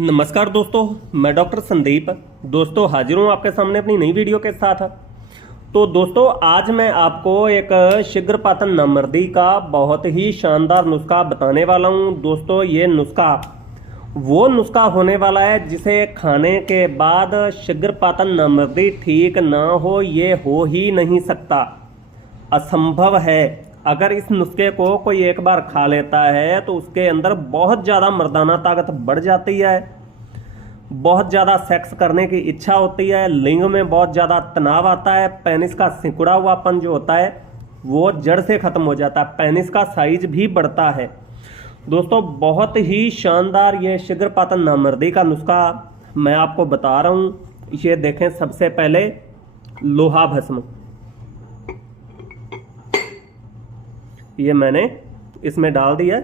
नमस्कार दोस्तों, मैं डॉक्टर संदीप दोस्तों हाजिर हूँ आपके सामने अपनी नई वीडियो के साथ। तो दोस्तों आज मैं आपको एक शीघ्रपातन नामर्दी का बहुत ही शानदार नुस्खा बताने वाला हूँ। दोस्तों ये नुस्खा वो नुस्खा होने वाला है जिसे खाने के बाद शीघ्रपातन नामर्दी ठीक ना हो, ये हो ही नहीं सकता, असंभव है। अगर इस नुस्खे को कोई एक बार खा लेता है तो उसके अंदर बहुत ज़्यादा मर्दाना ताकत बढ़ जाती है, बहुत ज़्यादा सेक्स करने की इच्छा होती है, लिंग में बहुत ज़्यादा तनाव आता है, पेनिस का सिकुड़ा हुआपन जो होता है वो जड़ से ख़त्म हो जाता है, पेनिस का साइज भी बढ़ता है। दोस्तों बहुत ही शानदार ये शीघ्रपातन नामर्दी का नुस्खा मैं आपको बता रहा हूँ। ये देखें, सबसे पहले लोहा भस्म, ये मैंने इसमें डाल दिया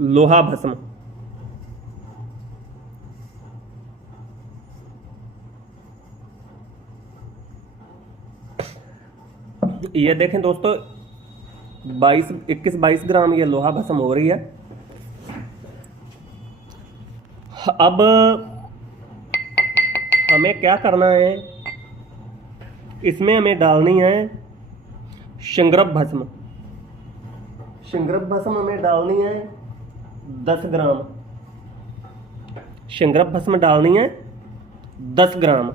लोहा भस्म। ये देखें दोस्तों 21-22 ग्राम ये लोहा भस्म हो रही है। अब हमें क्या करना है, इसमें हमें डालनी है शिंगरब भस्म। शिंगरब भस्म हमें डालनी है 10 ग्राम। शिंगरब भस्म डालनी है 10 ग्राम।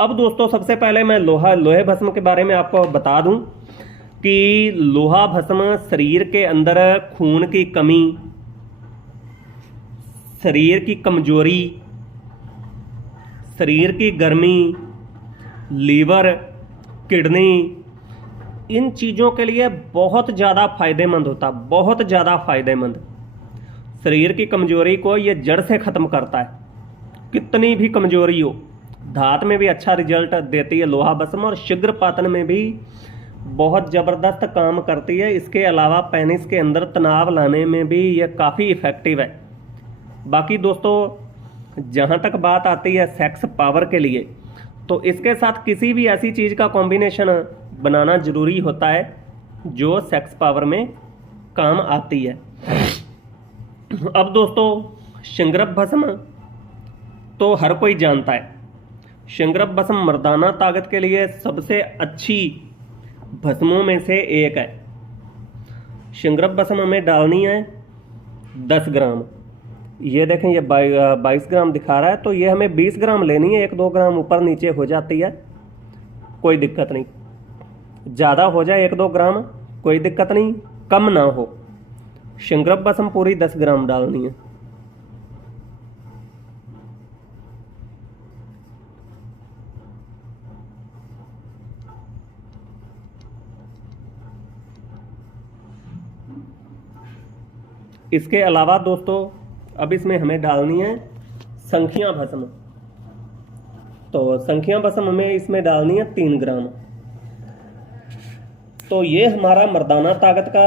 अब दोस्तों सबसे पहले मैं लोहे भस्म के बारे में आपको बता दूं कि लोहा भस्म शरीर के अंदर खून की कमी, शरीर की कमजोरी, शरीर की गर्मी, लीवर, किडनी, इन चीज़ों के लिए बहुत ज़्यादा फायदेमंद होता, बहुत ज़्यादा फायदेमंद। शरीर की कमजोरी को ये जड़ से ख़त्म करता है, कितनी भी कमजोरी हो। धात में भी अच्छा रिजल्ट देती है लोहा भस्म, और शीघ्रपातन में भी बहुत ज़बरदस्त काम करती है। इसके अलावा पेनिस के अंदर तनाव लाने में भी ये काफ़ी इफ़ेक्टिव है। बाकी दोस्तों जहाँ तक बात आती है सेक्स पावर के लिए, तो इसके साथ किसी भी ऐसी चीज़ का कॉम्बिनेशन बनाना ज़रूरी होता है जो सेक्स पावर में काम आती है। अब दोस्तों शिंगरब भस्म तो हर कोई जानता है, शिंगरब भस्म मर्दाना ताकत के लिए सबसे अच्छी भस्मों में से एक है। शिंगरब भस्म हमें डालनी है 10 ग्राम। ये देखें ये 22 ग्राम दिखा रहा है, तो ये हमें 20 ग्राम लेनी है। 1-2 ग्राम ऊपर नीचे हो जाती है, कोई दिक्कत नहीं। ज़्यादा हो जाए 1-2 ग्राम कोई दिक्कत नहीं, कम ना हो। शिंगरब भस्म पूरी 10 ग्राम डालनी है। इसके अलावा दोस्तों अब इसमें हमें डालनी है संखिया भस्म। तो संखिया भस्म हमें इसमें डालनी है 3 ग्राम। तो ये हमारा मर्दाना ताकत का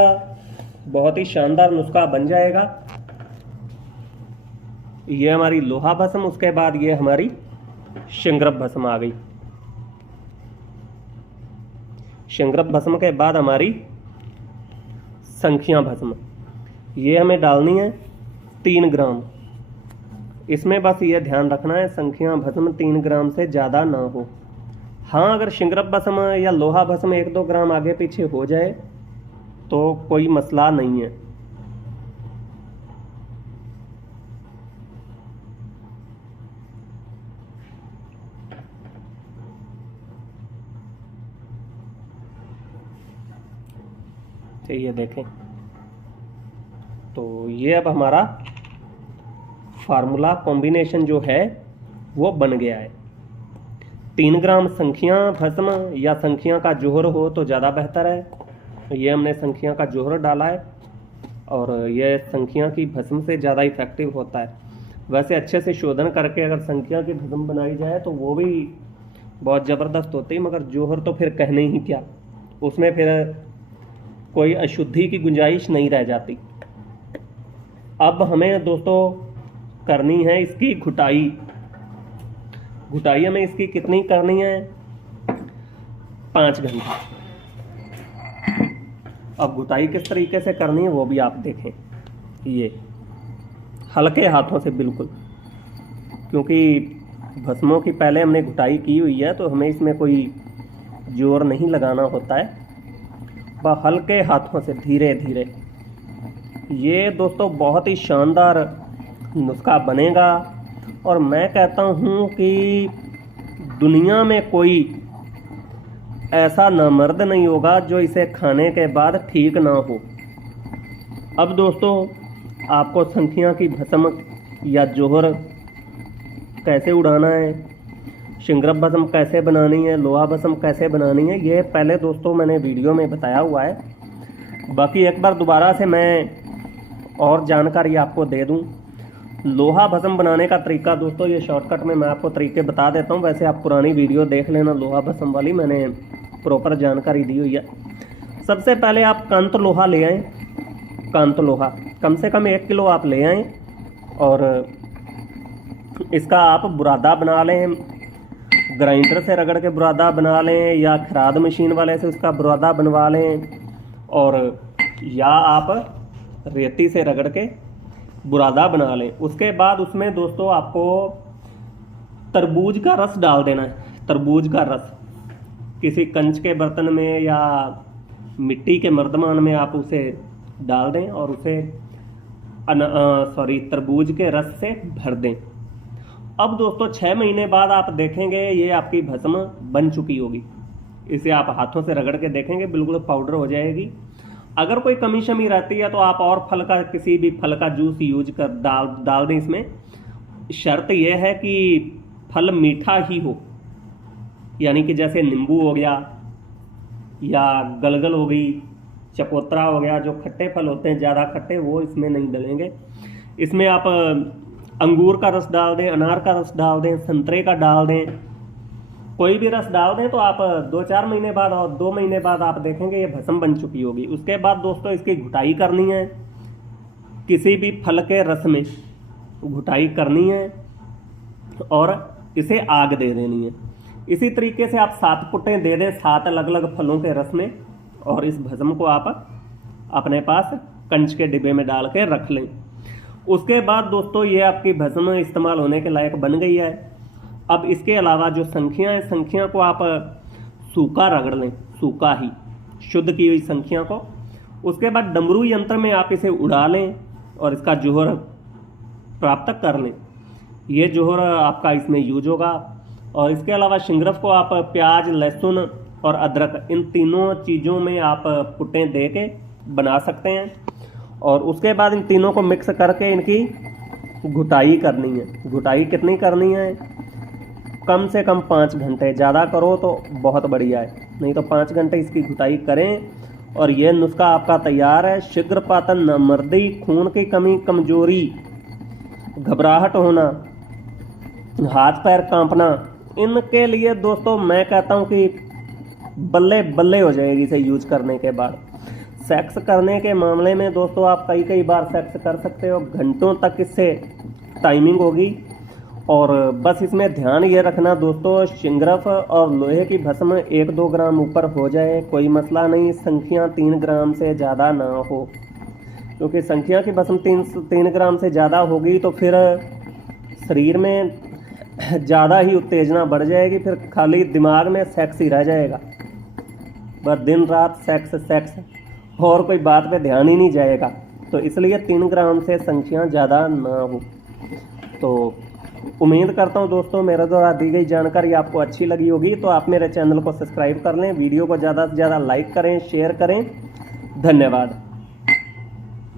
बहुत ही शानदार नुस्खा बन जाएगा। ये हमारी लोहा भस्म, उसके बाद ये हमारी शिंगरब भस्म आ गई। शिंगरब भस्म के बाद हमारी संखिया भस्म, ये हमें डालनी है 3 ग्राम। इसमें बस ये ध्यान रखना है संखिया भस्म 3 ग्राम से ज़्यादा ना हो। हाँ, अगर शिंगरब भस्म या लोहा भस्म 1-2 ग्राम आगे पीछे हो जाए तो कोई मसला नहीं है। तो ये देखें, तो ये अब हमारा फार्मूला कॉम्बिनेशन जो है वो बन गया है। 3 ग्राम संखिया भस्म या संखिया का जोहर हो तो ज़्यादा बेहतर है। ये हमने संखिया का जोहर डाला है और ये संखिया की भस्म से ज़्यादा इफेक्टिव होता है। वैसे अच्छे से शोधन करके अगर संखिया की भस्म बनाई जाए तो वो भी बहुत ज़बरदस्त होती है, मगर जोहर तो फिर कहने ही क्या, उसमें फिर कोई अशुद्धि की गुंजाइश नहीं रह जाती। अब हमें दोस्तों करनी है इसकी घुटाई। घुटाई हमें इसकी कितनी करनी है, 5 घंटे। अब घुटाई किस तरीके से करनी है वो भी आप देखें। ये हल्के हाथों से बिल्कुल, क्योंकि भस्मों की पहले हमने घुटाई की हुई है तो हमें इसमें कोई जोर नहीं लगाना होता है। वह हल्के हाथों से धीरे धीरे। ये दोस्तों बहुत ही शानदार नुस्खा बनेगा और मैं कहता हूँ कि दुनिया में कोई ऐसा नामर्द नहीं होगा जो इसे खाने के बाद ठीक ना हो। अब दोस्तों आपको संखिया की भस्म या जोहर कैसे उड़ाना है, शिंगरफ भस्म कैसे बनानी है, लोहा भस्म कैसे बनानी है, ये पहले दोस्तों मैंने वीडियो में बताया हुआ है। बाकी एक बार दोबारा से मैं और जानकारी आपको दे दूं। लोहा भस्म बनाने का तरीका दोस्तों ये शॉर्टकट में मैं आपको तरीके बता देता हूं। वैसे आप पुरानी वीडियो देख लेना लोहा भस्म वाली, मैंने प्रॉपर जानकारी दी हुई है। सबसे पहले आप कांत लोहा ले आएँ। कांत लोहा कम से कम 1 किलो आप ले आएँ और इसका आप बुरादा बना लें। ग्राइंडर से रगड़ के बुरादा बना लें या खराद मशीन वाले से उसका बुरादा बनवा लें, और या आप रेती से रगड़ के बुरादा बना लें। उसके बाद उसमें दोस्तों आपको तरबूज का रस डाल देना है। तरबूज का रस किसी कंच के बर्तन में या मिट्टी के मर्दमान में आप उसे डाल दें और उसे तरबूज के रस से भर दें। अब दोस्तों 6 महीने बाद आप देखेंगे ये आपकी भस्म बन चुकी होगी। इसे आप हाथों से रगड़ के देखेंगे बिल्कुल पाउडर हो जाएगी। अगर कोई कमी शमी रहती है तो आप और फल का, किसी भी फल का जूस यूज कर डाल दें इसमें। शर्त यह है कि फल मीठा ही हो, यानी कि जैसे नींबू हो गया या गलगल हो गई, चकोतरा हो गया, जो खट्टे फल होते हैं ज़्यादा खट्टे, वो इसमें नहीं डलेंगे। इसमें आप अंगूर का रस डाल दें, अनार का रस डाल दें, संतरे का डाल दें, कोई भी रस डाल दें तो आप 2-4 महीने बाद और 2 महीने बाद आप देखेंगे ये भस्म बन चुकी होगी। उसके बाद दोस्तों इसकी घुटाई करनी है। किसी भी फल के रस में घुटाई करनी है और इसे आग दे देनी है। इसी तरीके से आप 7 पुट्टें दे दें 7 अलग अलग फलों के रस में, और इस भस्म को आप अपने पास कंच के डिब्बे में डाल के रख लें। उसके बाद दोस्तों ये आपकी भस्म इस्तेमाल होने के लायक बन गई है। अब इसके अलावा जो संखियाँ हैं, संखियाँ को आप सूखा रगड़ लें, सूखा ही शुद्ध की हुई संखियाँ को। उसके बाद डमरू यंत्र में आप इसे उड़ा लें और इसका जोहर प्राप्त कर लें। ये जोहर आपका इसमें यूज होगा। और इसके अलावा शिंगरफ को आप प्याज, लहसुन और अदरक, इन तीनों चीज़ों में आप पुट्टें दे के बना सकते हैं। और उसके बाद इन तीनों को मिक्स करके इनकी घुटाई करनी है। घुटाई कितनी करनी है? कम से कम 5 घंटे, ज़्यादा करो तो बहुत बढ़िया है, नहीं तो 5 घंटे इसकी घुटाई करें और ये नुस्खा आपका तैयार है। शीघ्र पातन, नामर्दी, खून की कमी, कमजोरी, घबराहट होना, हाथ पैर कांपना, इनके लिए दोस्तों मैं कहता हूँ कि बल्ले बल्ले हो जाएगी इसे यूज करने के बाद। सेक्स करने के मामले में दोस्तों आप कई बार सेक्स कर सकते हो, घंटों तक इससे टाइमिंग होगी। और बस इसमें ध्यान ये रखना दोस्तों, शिंगरफ और लोहे की भस्म 1-2 ग्राम ऊपर हो जाए कोई मसला नहीं, संख्या 3 ग्राम से ज़्यादा ना हो, क्योंकि संख्या की भस्म 3 ग्राम से ज़्यादा होगी तो फिर शरीर में ज़्यादा ही उत्तेजना बढ़ जाएगी, फिर खाली दिमाग में सेक्स ही रह जाएगा, बस दिन रात सेक्स सेक्स, और कोई बात पे ध्यान ही नहीं जाएगा। तो इसलिए 3 ग्राम से संख्या ज़्यादा ना हो। तो उम्मीद करता हूँ दोस्तों मेरे द्वारा दी गई जानकारी आपको अच्छी लगी होगी। तो आप मेरे चैनल को सब्सक्राइब कर लें, वीडियो को ज़्यादा से ज़्यादा लाइक करें, शेयर करें। धन्यवाद।